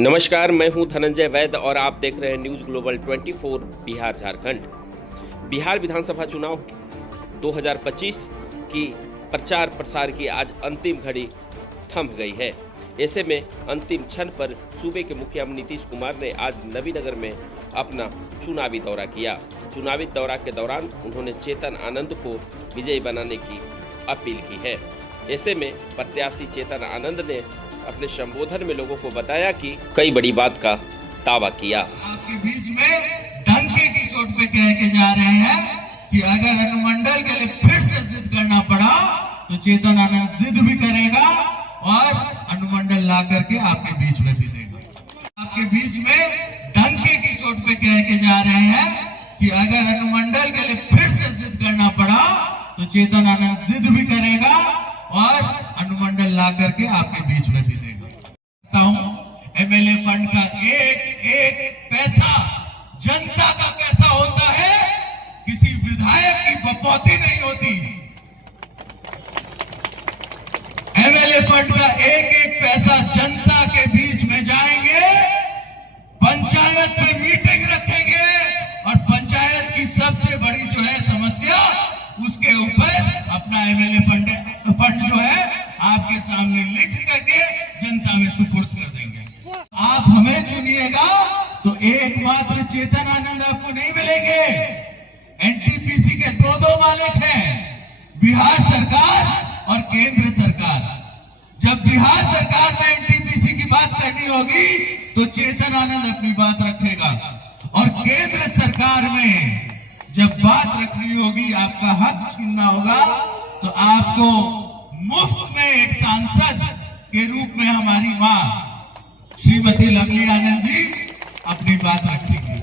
नमस्कार, मैं हूं धनंजय वैद्य और आप देख रहे हैं न्यूज़ ग्लोबल 24 बिहार झारखंड। बिहार विधानसभा चुनाव 2025 की प्रचार प्रसार की आज अंतिम घड़ी थम गई है। ऐसे में अंतिम क्षण पर सूबे के मुखिया नीतीश कुमार ने आज नवीनगर में अपना चुनावी दौरा किया। चुनावी दौरा के दौरान उन्होंने चेतन आनंद को विजयी बनाने की अपील की है। ऐसे में प्रत्याशी चेतन आनंद ने अपने संबोधन में लोगों को बताया कि कई बड़ी बात का दावा किया। आपके बीच में डंके की चोट पे कह के जा रहे हैं कि अगर अनुमंडल के लिए फिर से जिद करना पड़ा तो चेतन आनंद जिद भी करेगा और अनुमंडल ला करके आपके बीच में भी देगा। आपके बीच में डंके की चोट पे कह के जा रहे हैं कि अगर अनुमंडल के लिए फिर से जिद करना पड़ा तो चेतन आनंद जिद भी करेगा और अनुमंडल ला करके आपके बीच में भी देगा। एमएलए फंड का एक एक पैसा जनता का पैसा होता है, किसी विधायक की बपौती नहीं होती। एमएलए फंड का एक एक पैसा जनता के बीच में जाएंगे, पंचायत में मीटिंग रखेंगे और पंचायत की सबसे बड़ी जो है समस्या उसके ऊपर अपना एमएलए फंड जो है आपके सामने लिख करके जनता में सुपुर्द कर देंगे। आप हमें चुनिएगा तो एकमात्र चेतन आनंद आपको नहीं मिलेंगे। एनटीपीसी के दो मालिक हैं, बिहार सरकार और केंद्र सरकार। जब बिहार सरकार में एनटीपीसी की बात करनी होगी तो चेतन आनंद अपनी बात रखेगा और केंद्र सरकार में जब बात रखनी होगी, आपका हक छीनना होगा तो आपको मुफ्त में एक सांसद के रूप में हमारी मां श्रीमती लवली आनंद जी अपनी बात रखेंगी।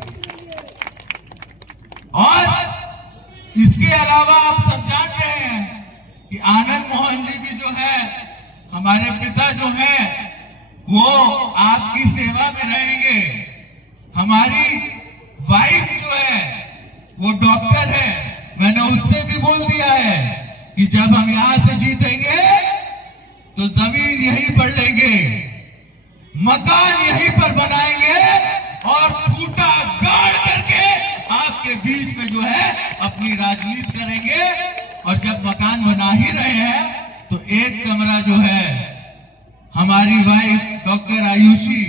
और इसके अलावा आप सब जान रहे हैं कि आनंद मोहन जी भी जो है हमारे पिता जो है वो आपकी सेवा में रहेंगे। हमारी वाइफ जो है वो डॉक्टर है। मैंने उससे भी बोल दिया है कि जब हम यहां से जीतेंगे तो जमीन यहीं पर लेंगे, मकान यहीं पर बनाएंगे और खूंटा गाड़ करके आपके बीच में जो है अपनी राजनीति करेंगे। और जब मकान बना ही रहे हैं तो एक कमरा जो है हमारी वाइफ डॉक्टर आयुषी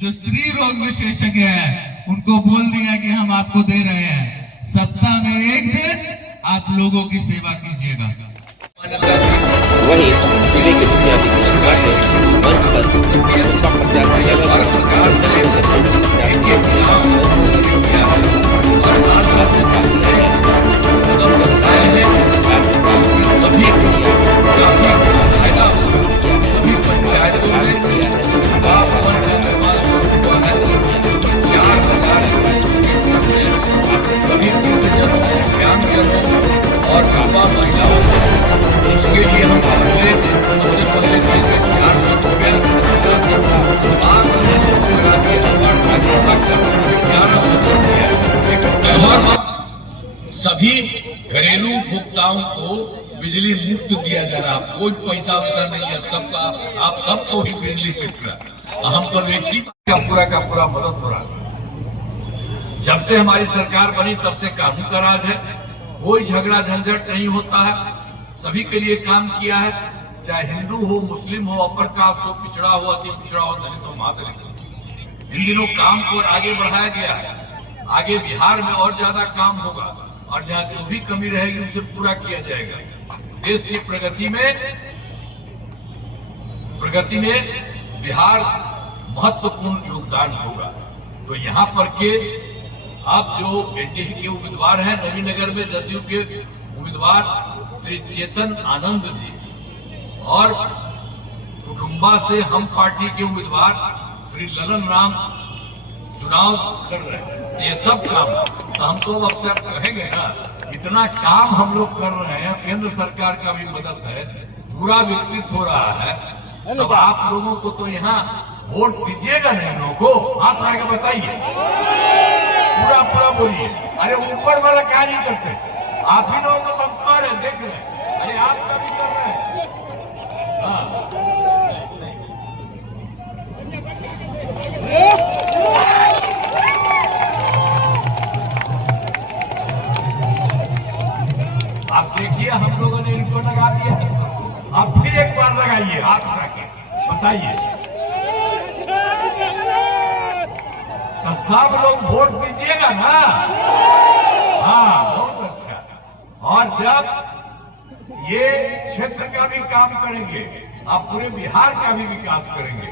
जो स्त्री रोग विशेषज्ञ है उनको बोल दिया कि हम आपको दे रहे हैं, सप्ताह में एक दिन आप लोगों की सेवा कीजिएगा। वहीं सूबे के मुखिया नीतीश कुमार ने मंच पर उनका और युवा महिलाओं उसके लिए हम सबसे पहले 4 सभी घरेलू उपभोक्ताओं को बिजली मुफ्त दिया जा रहा, कोई पैसा उसका नहीं है, सबका आप सबको ही बिजली मिल रहा। हम तो देखिए का पूरा मदद हो रहा था। जब से हमारी सरकार बनी तब से कानून का राज है, कोई झगड़ा झंझट नहीं होता है, सभी के लिए काम किया है, चाहे हिंदू हो, मुस्लिम हो, अपर कास्ट हो, पिछड़ा हो, अति पिछड़ा हो, दलित हो, महादलित हो। इन दिनों काम को आगे बढ़ाया गया है। आगे बिहार में और ज्यादा काम होगा और जहाँ जो भी कमी रहेगी उसे पूरा किया जाएगा। देश की प्रगति में बिहार महत्वपूर्ण योगदान होगा। तो यहाँ पर के आप जो एनडीए के उम्मीदवार हैं नवीनगर में, जदयू के उम्मीदवार श्री चेतन आनंद जी और कुटुंबा से हम पार्टी के उम्मीदवार श्री ललन राम चुनाव कर रहे हैं। ये सब काम तो हम तो अब से कहेंगे ना, इतना काम हम लोग कर रहे हैं, केंद्र सरकार का भी मदद है, पूरा विकसित हो रहा है। तब आप लोगों को तो यहाँ वोट दीजिएगा नहीं, लोगों को हाथ लगा के बताइए, पूरा बोलिए। अरे ऊपर वाला क्या नहीं करते, आप ही लोगों को बंद रहे, देख रहे हैं, अरे आप क्या भी कर रहे हैं। हाँ आप देखिए हम लोगों ने इनको लगा दिया, आप फिर एक बार लगाइए, हाथ उठा के बताइए, तो सब लोग वोट दीजिएगा ना। हाँ, बहुत अच्छा। और जब ये क्षेत्र का भी काम करेंगे, आप पूरे बिहार का भी विकास करेंगे।